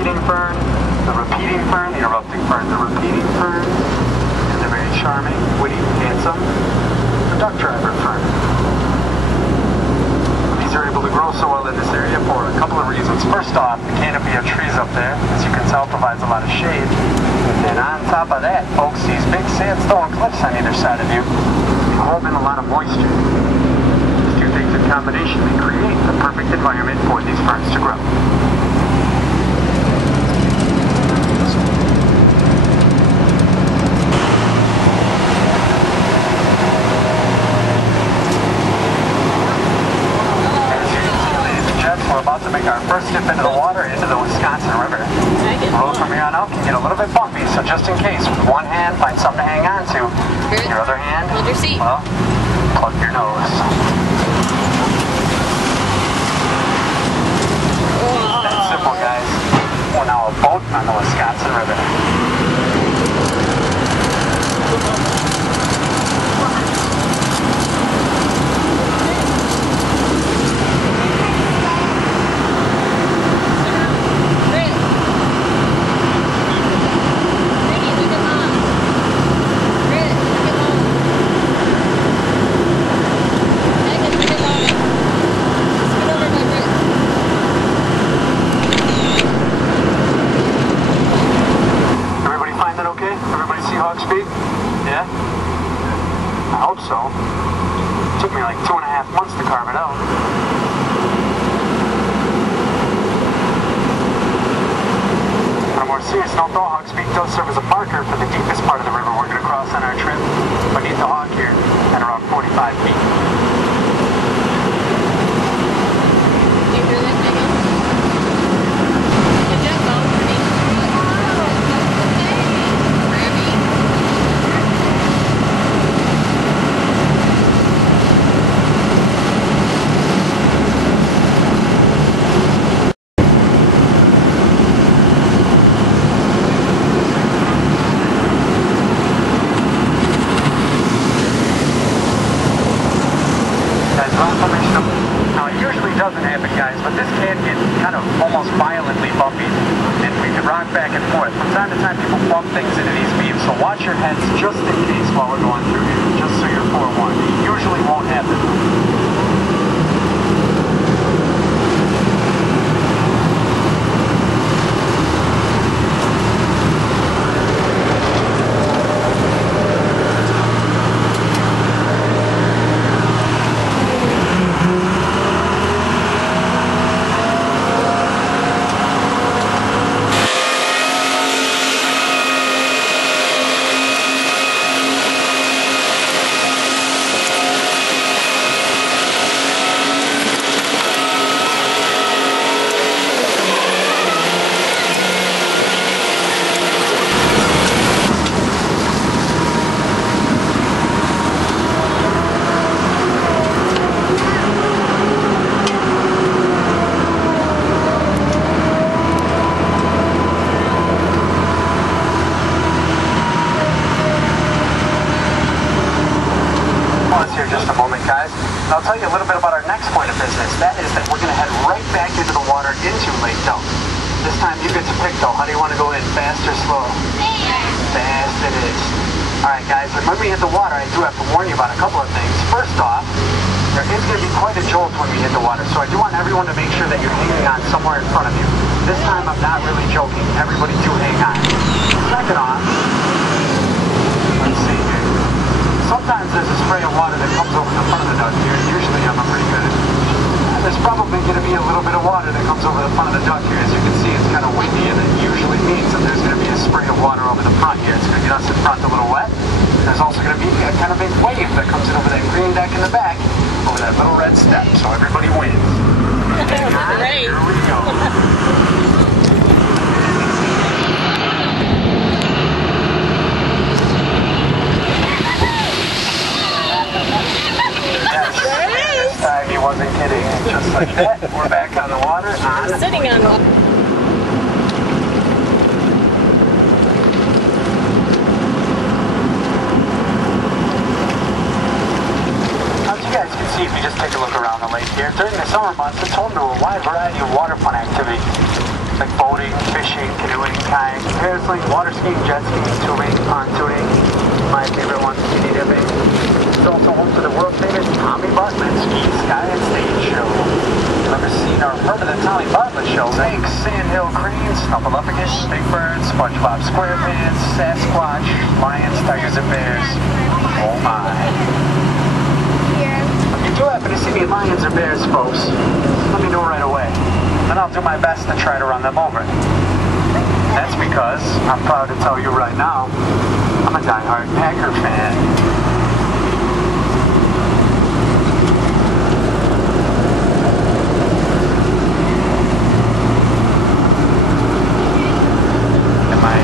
repeating fern, the repeating fern, the erupting fern, the repeating fern, and the very charming, witty, handsome, the duck driver fern. These are able to grow so well in this area for a couple of reasons. First off, the canopy of trees up there, as you can tell, provides a lot of shade. And on top of that, folks, these big sandstone cliffs on either side of you hold in a lot of moisture. These two things in combination, they create the perfect environment for these ferns to grow. We're about to make our first dip into the water, into the Wisconsin River. The road from here on out can get a little bit bumpy, so just in case, with one hand, find something to hang on to. Your other hand, hold your seat. Well, plug your nose. That's simple, guys. We're now a boat on the Wisconsin River. Speed? Yeah? I hope so. It took me like 2.5 months to carve it out. On a more serious note though, Hawkspeak does serve as a marker for the deepest part of the river we're going to cross on our trip, beneath the Hawk here, at around 45 feet. Now it usually doesn't happen, guys, but this can get kind of almost violently bumpy, and we can rock back and forth. From time to time, people bump things into these beams, so watch your heads just in case while we're going through here, just so you're forewarned. It usually won't happen. Just a moment, guys. And I'll tell you a little bit about our next point of business. That is that we're going to head right back into the water into Lake Delk. This time you get to pick, though. How do you want to go in? Fast or slow? Fast it is. Alright, guys, and when we hit the water, I do have to warn you about a couple of things. First off, there is going to be quite a jolt when we hit the water, so I do want everyone to make sure that you're hanging on somewhere in front of you. This time, I'm not really joking. Everybody do hang on. Second off, let's see here. Sometimes there's a spray of water that comes over the front of the duck here. Usually I'm pretty good at it. And there's probably going to be a little bit of water that comes over the front of the duck here. As you can see, it's kind of windy, and it usually means that there's going to be a spray of water over the front here. It's going to get us in front a little wet. There's also going to be a kind of big wave that comes in over that green deck in the back, over that little red step. So everybody wins. Right. Here we go. He wasn't kidding. Just like that, we're back on the water. Sitting on the water. As you guys can see, if you just take a look around the lake here, during the summer months, it's home to a wide variety of waterfront activities, like boating, fishing, fishing, canoeing, kayak, parasailing, water skiing, jet skiing, tubing, pontooning. My favorite one, skinny dipping. It's also home to the world famous Tommy Bartlett Ski, Sky, and Stage Show. Ever seen or heard of the Tommy Bartlett Show? Snakes, sandhill cranes, snuffleupagus, big birds, SpongeBob SquarePants, Sasquatch, lions, tigers, and bears. Oh my. If you do happen to see any lions or bears, folks, let me know right away. Then I'll do my best to try to run them over. That's because I'm proud to tell you right now, I'm a diehard Packer fan.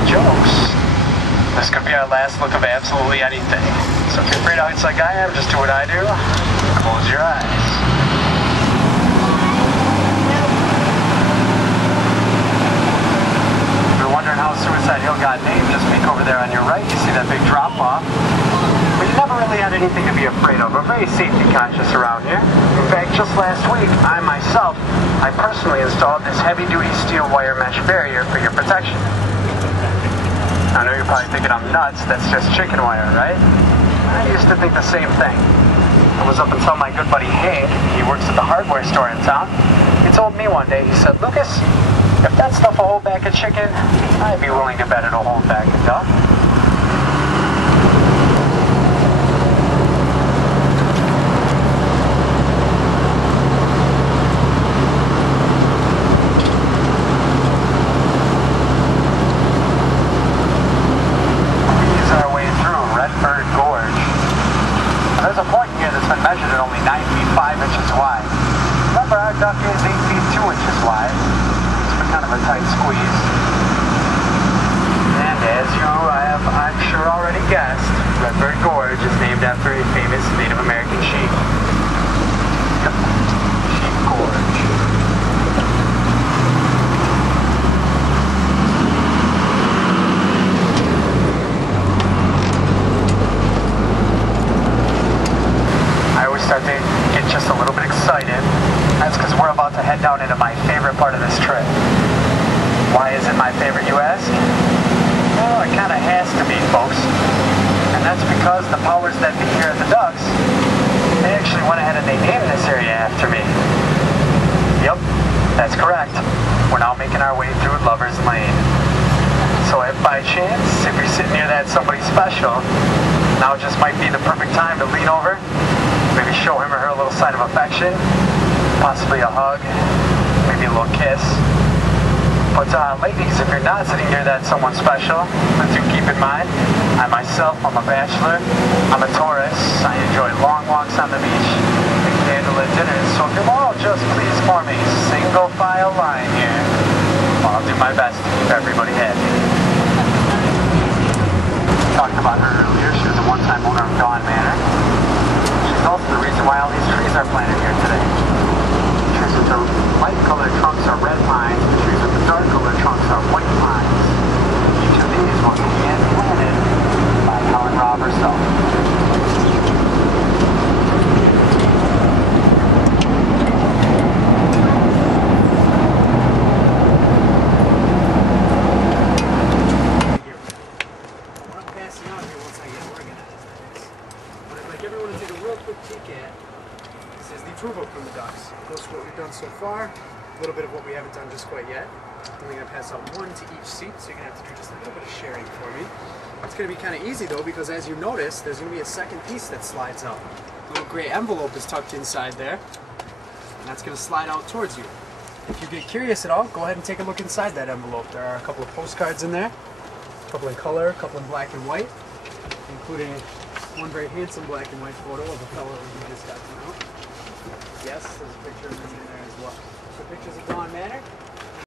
Jokes. This could be our last look of absolutely anything. So if you're afraid of heights like I am, just do what I do. Close your eyes. If you're wondering how Suicide Hill got named, just peek over there on your right. You see that big drop off. But you never really had anything to be afraid of. We're very safety conscious around here. In fact, just last week, I personally installed this heavy-duty steel wire mesh barrier for your protection. I know you're probably thinking I'm nuts, that's just chicken wire, right? I used to think the same thing. It was up until my good buddy Hank, he works at the hardware store in town. He told me one day, he said, Lucas, if that stuff will hold back a chicken, I'd be willing to bet it'll hold back a duck. There's a point here that's been measured at only 9 feet 5 inches wide. Remember, our duck is 8 feet 2 inches wide. It's been kind of a tight squeeze. And as I'm sure already guessed, Redbird Gorge is named after a famous Native American chief. Chief Gorge. Start to get just a little bit excited. That's because we're about to head down into my favorite part of this trip. Why is it my favorite, you ask? Well, it kind of has to be, folks. And that's because the powers that be here at the Ducks, they actually went ahead and they named this area after me. Yep, that's correct. We're now making our way through Lover's Lane. So if by chance, if you're sitting near that somebody special, now just might be the perfect time to lean over, maybe show him or her a little sign of affection, possibly a hug, maybe a little kiss. But ladies, if you're not sitting near that someone special, then do keep in mind, I myself, I'm a bachelor, I'm a Taurus, I enjoy long walks on the beach and candlelit dinners, so if you're moral, just please form a single file line here. Well, I'll do my best to keep everybody happy. Talked about her earlier, she was a one-time owner of Dawn Manor. She's also the reason why all these trees are planted here today. The trees with the light-colored trunks are red pines, the trees with the dark-colored trunks are white pines. Each of these was hand-planted by Helen Robb herself. From the Ducks. Most of what we've done so far, a little bit of what we haven't done just quite yet. I'm only going to pass out one to each seat, so you're going to have to do just a little bit of sharing for me. It's going to be kind of easy though, because as you notice, there's going to be a second piece that slides out. A little gray envelope is tucked inside there, and that's going to slide out towards you. If you get curious at all, go ahead and take a look inside that envelope. There are a couple of postcards in there, a couple in color, a couple in black and white, including one very handsome black and white photo of a fellow who just got to know. Yes, there's a picture of him in there as well. So pictures of Dawn Manor.